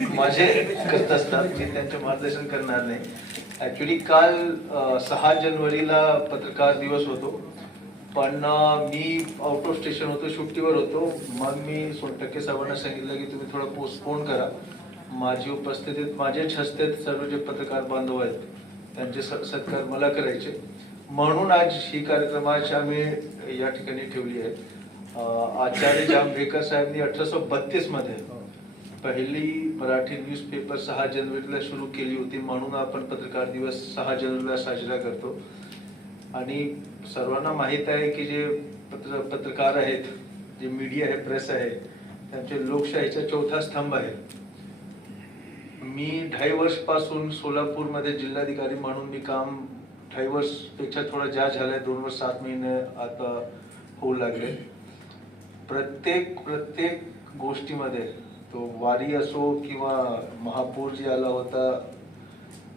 माझे करत असतात, मी त्यांचे मार्गदर्शन करणार नाही. ऍक्च्युली काल 6 जानेवारीला पत्रकार दिवस होतो, पण मी आउट ऑफ स्टेशन होतो, सुट्टीवर होतो. मग मी सोनटक्के साहेबांना सांगितलं की तुम्ही थोडा पोस्टपोन करा. माझी उपस्थितीत माझेच हस्ते सर्व जे पत्रकार बांधव आहेत त्यांचे सत्कार मला करायचे, म्हणून आज ही कार्यक्रमाची आम्ही या ठिकाणी ठेवली आहे. आचार्य जांभेकर साहेबांनी 1832 मध्ये पहिली मराठी न्यूजपेपर 6 जानेवारीला सुरू केली होती, म्हणून आपण पत्रकार दिवस 6 जानेवारीला साजरा करतो. आणि सर्वांना माहित आहे की जे पत्रकार आहेत, जे मीडिया आहे, प्रेस आहे, त्यांचे लोकशाहीचा चौथा स्तंभ आहे. मी 2.5 वर्ष पासून सोलापूरमध्ये जिल्हाधिकारी म्हणून मी काम 2.5 वर्ष पेक्षा थोडा जास्त झालाय, 2 वर्ष 7 महिने आता होऊ लागले. प्रत्येक गोष्टीमध्ये तो वारी असो किंवा महापूर जे आला होता,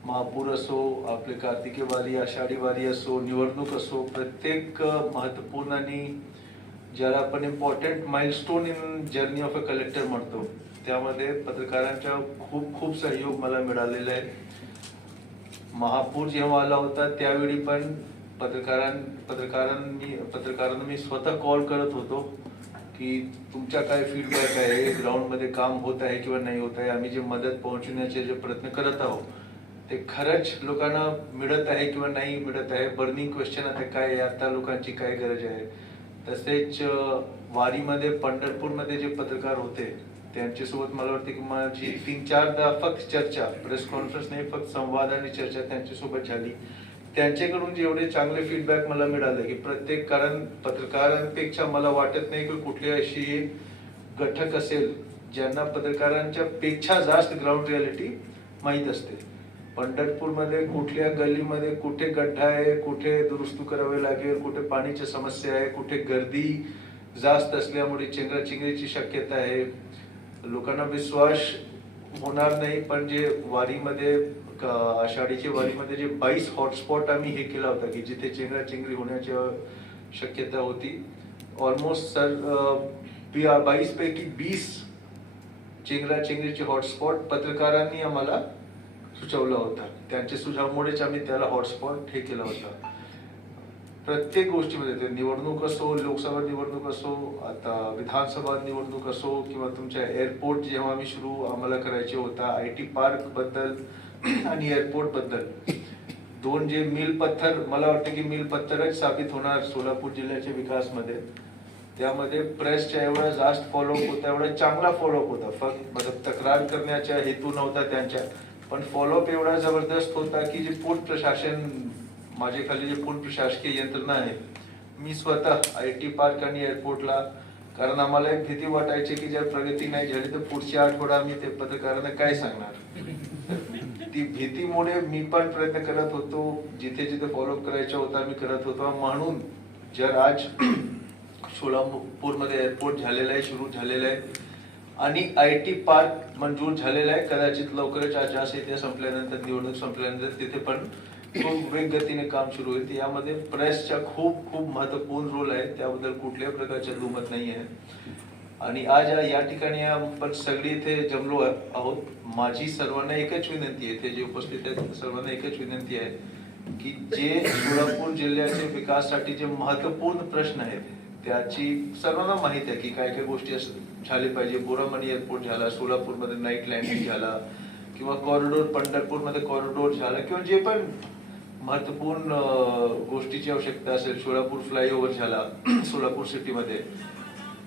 महापूर असो, आपले कार्तिकी वारी, आषाढी वारी असो, निवडणूक असो, प्रत्येक महत्वपूर्ण आणि ज्याला आपण important milestone in journey of a collector म्हणतो, त्यामध्ये पत्रकारांचा खूप सहयोग मला मिळालेला आहे. महापूर जेव्हा आला होता त्यावेळी पण पत्रकारांना मी स्वतः कॉल करत होतो की तुमचा काय फीडबॅक आहे, ग्राउंड मध्ये काम होत आहे किंवा नाही होत आहे, आम्ही जे मदत पोहोचवण्याचे जे प्रयत्न करत आहोत ते खरंच लोकांना मिळत आहे किंवा नाही मिळत आहे. बर्निंग क्वेश्चन आता काय आहे, आता लोकांची काय गरज आहे. तसेच वारीमध्ये पंढरपूरमध्ये जे पत्रकार होते त्यांच्यासोबत मला वाटतं की माझी 3-4दा फक्त चर्चा, प्रेस कॉन्फरन्स नाही, फक्त संवाद आणि चर्चा त्यांच्यासोबत झाली. त्यांच्याकडून जेवढे चांगले फीडबॅक मला मिळाले की प्रत्येक, कारण पत्रकारांपेक्षा मला वाटत नाही की कुठली अशी घटक असेल ज्यांना पत्रकारांच्या पेक्षा जास्त ग्राउंड रियालिटी माहीत असते. पंढरपूरमध्ये कुठल्या गल्लीमध्ये कुठे गड्डा आहे, कुठे दुरुस्ती करावे लागेल, कुठे पाण्याची समस्या आहे, कुठे गर्दी जास्त असल्यामुळे चेंगराचेंगरीची शक्यता आहे, लोकांना विश्वास होणार नाही. पण जे वारीमध्ये, आषाढीच्या वारीमध्ये जे 22 हॉटस्पॉट आम्ही हे केला होता की जिथे चेंगराचेंगरी होण्याची शक्यता होती, ऑलमोस्ट 22 पैकी 20 चेंगराचेंगरीचे हॉटस्पॉट पत्रकारांनी आम्हाला सुचवला होता. त्यांच्या सुझावामुळेच आम्ही त्याला हॉटस्पॉट हे केला होता. प्रत्येक गोष्टीमध्ये, ते निवडणूक असो, लोकसभा निवडणूक असो, आता विधानसभा निवडणूक असो, किंवा तुमच्या एअरपोर्ट जेव्हा आम्ही सुरू आम्हाला करायचे होता, IT पार्क बद्दल आणि एअरपोर्ट बद्दल 2 जे मील पत्थर, मला वाटतं की मील पत्थरच साबित होणार सोलापूर जिल्ह्याच्या विकासमध्ये. त्यामध्ये प्रेसच्या एवढा जास्त फॉलोअप होता, एवढा चांगला फॉलोअप होता. फक्त तक्रार करण्याचा हेतू नव्हता त्यांच्या, पण फॉलोअप एवढा जबरदस्त होता की जे पूर्ण प्रशासन, माझे खाली जे पूर्ण प्रशासकीय यंत्रणा आहे, मी स्वतः IT पार्क आणि एअरपोर्टला, कारण आम्हाला एक भीती वाटायची की जर प्रगती नाही झाली तर पुढच्या आठवडा आम्ही ते पत्रकारांना काय सांगणार. ती भीतीमुळे मी पण प्रयत्न करत होतो, जिथे जिथे फॉलोअप करायचा होता मी करत होतो. म्हणून जर आज सोलापूरमध्ये एअरपोर्ट झालेला आहे, सुरू झालेला आहे, आणि IT पार्क मंजूर झालेला आहे, कदाचित लवकरच आचारसंहिता संपल्यानंतर, निवडणूक संपल्यानंतर तिथे पण खूप वेग गतीने काम सुरू होईल. यामध्ये प्रेसचा खूप महत्वपूर्ण रोल आहे, त्याबद्दल कुठल्याही प्रकारचे दुमत नाही आहे. आणि आज या ठिकाणी आपण सगळी इथे जमलो आहोत. माझी सर्वांना एकच विनंती आहे, ते जे उपस्थित आहेत सर्वांना एकच विनंती आहे की जे सोलापूर जिल्ह्याच्या विकासासाठी जे महत्वपूर्ण प्रश्न आहेत त्याची सर्वांना माहित आहे की काय काय गोष्टी झाली पाहिजे. बोरामणी एअरपोर्ट झाला, सोलापूरमध्ये नाईट लँडिंग झाला, किंवा कॉरिडोर, पंढरपूरमध्ये कॉरिडोर झाला, किंवा जे पण महत्वपूर्ण गोष्टीची आवश्यकता असेल, सोलापूर फ्लायओव्हर झाला सोलापूर सिटीमध्ये,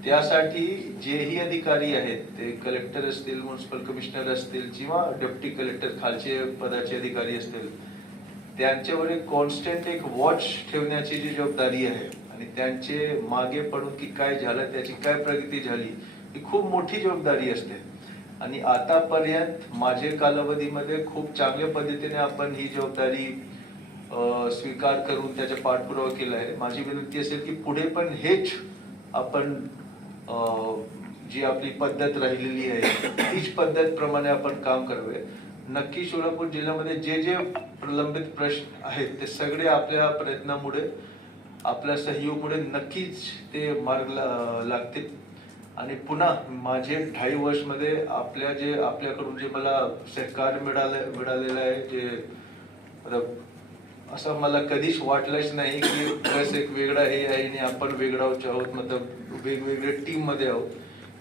त्यासाठी जेही अधिकारी आहेत, ते कलेक्टर असतील, म्युनिसिपल कमिशनर असतील, किंवा डेप्टी कलेक्टर, खालचे पदाचे अधिकारी असतील, त्यांच्यावर एक कॉन्स्टंट एक वॉच ठेवण्याची जी जबाबदारी आहे आणि त्यांचे मागे पडून की काय झालं, त्याची काय प्रगती झाली, ही खूप मोठी जबाबदारी असते. आणि आतापर्यंत माझे कालावधीमध्ये खूप चांगल्या पद्धतीने आपण ही जबाबदारी स्वीकार करून त्याचा पाठपुरावा केला आहे. माझी विनंती असेल की पुढे पण हेच आपण, जी आपली पद्धत राहिलेली आहे तीच पद्धत प्रमाणे आपण काम करावे. नक्की सोलापूर जिल्ह्यामध्ये जे जे प्रलंबित प्रश्न आहेत ते सगळे आपल्या प्रयत्नामुळे, आपल्या सहयोगामुळे नक्कीच ते मार्ग लागतील. आणि पुन्हा माझे 2.5 वर्षमध्ये आपल्याकडून जे मला सहकार्य मिळालेलं आहे, जे मतलब असं मला कधीच वाटलंच नाही की बस एक वेगळा हे आहे आणि आपण वेगळाच आहोत, मतलब वेगवेगळे टीम मध्ये आहोत.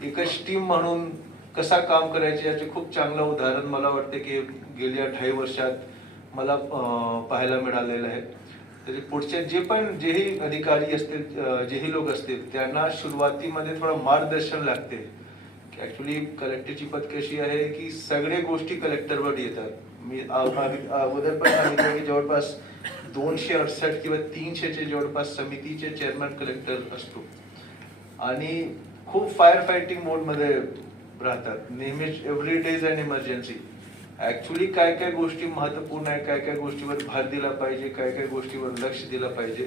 एकच टीम म्हणून कसा काम करायचे याचे खूप चांगलं उदाहरण मला वाटते की गेल्या 2.5 वर्षात मला पाहायला मिळालेलं आहे. तरी पुढचे जेही अधिकारी असतील, जेही लोक असतील, त्यांना सुरुवातीमध्ये थोडं मार्गदर्शन लागते. ऍक्च्युली कलेक्टरची पद कशी आहे की सगळे गोष्टी कलेक्टरवर येतात. मी अगोदर पण सांगितलं की जवळपास 268 किंवा 300चे जवळपास समितीचे चेअरमन कलेक्टर असतो आणि खूप फायर फायटिंग मोड मध्ये राहतात नेहमीच. Every day is an emergency. Actually काय काय गोष्टी महत्वपूर्ण आहे, काय काय गोष्टीवर भर दिला पाहिजे, काय काय गोष्टीवर लक्ष दिलं पाहिजे.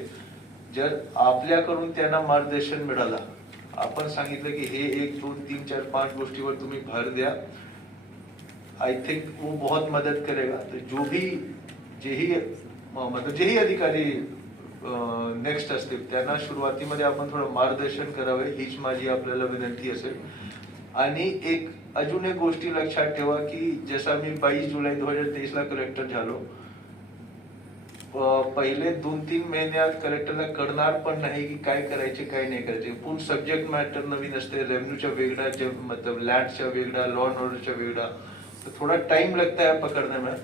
जर आपल्याकडून त्यांना मार्गदर्शन मिळाला, आपण सांगितलं की हे 1 2 3 4 5 गोष्टीवर तुम्ही भर द्या, आई थिंक वो बहुत मदद करेगा. तो जेही अधिकारी नेक्स्ट असतील त्यांना सुरुवातीमध्ये आपण थोडं मार्गदर्शन करावे, हीच माझी आपल्याला विनंती असेल. आणि अजून एक गोष्टी लक्षात ठेवा की जसा मी 22 जुलै 2023 ला कलेक्टर झालो, पहिले 2-3 महिन्यात कलेक्टरला कळणार पण नाही की काय करायचे काय नाही करायचे. पूर्ण सब्जेक्ट मॅटर नवीन असते, रेव्हेन्यूच्या वेगळा, मतलब लँडच्या वेगळा, लॉ अँड ऑर्डरच्या वेगळा, तो थोड़ा टाइम लगता है पकड़ने में.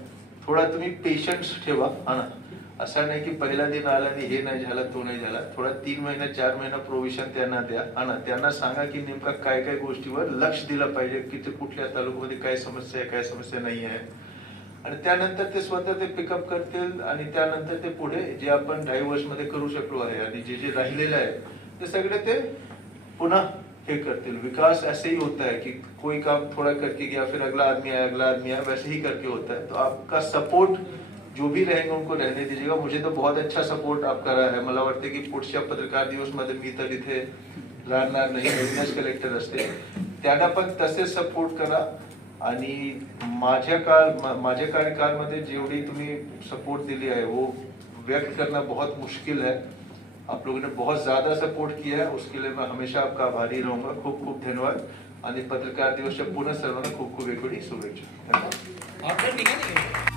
थोड़ा तुम्ही पेशन्स ठेवा. हा ना, असं नाही की पहिला दिन आला आणि हे नाही झाला तो नाही झाला. थोडा 3 महिना 4 महिना प्रोव्हिजन त्यांना द्या. हा ना, त्यांना सांगा की नेमका काय काय गोष्टीवर लक्ष दिलं पाहिजे, की ते कुठल्या तालुक्यामध्ये काय समस्या आहे, काय समस्या नाही आहे. आणि त्यानंतर ते स्वतः ते पिकअप करतील आणि त्यानंतर ते पुढे जे आपण 2.5 वर्षमध्ये करू शकलो आहे आणि जे राहिलेलं आहे ते सगळे ते पुन्हा हे करतील. विकास ऐसे ही होता है कि कोई काम थोड़ा करके गया, फिर अगला आदमी आया, वैसे ही करके होता है. तो आपका सपोर्ट जो भी रहेंगे उनको रहने दीजिएगा. मुझे तो बहुत अच्छा सपोर्ट आपका रहा है. मला वाटते की पुढच्या पत्रकार दिवस मध्ये मी तर इथे राहणार नाही, नवीनच कलेक्टर असते, त्यांना पण तसेच सपोर्ट करा. आणि माझ्या कार्यकालमध्ये जेवढी तुम्ही सपोर्ट दिली है वो व्यक्त करना बहुत मुश्किल है. आप लोगों ने बहुत ज्यादा सपोर्ट किया है, उसके लिए मैं हमेशा आपका आभारी रहूंगा. खूप खूप धन्यवाद. आणि पत्रकार दिवसच्या पुन्हा सर्वांना खूप खूप वेगवेगळी शुभेच्छा. धन्यवाद.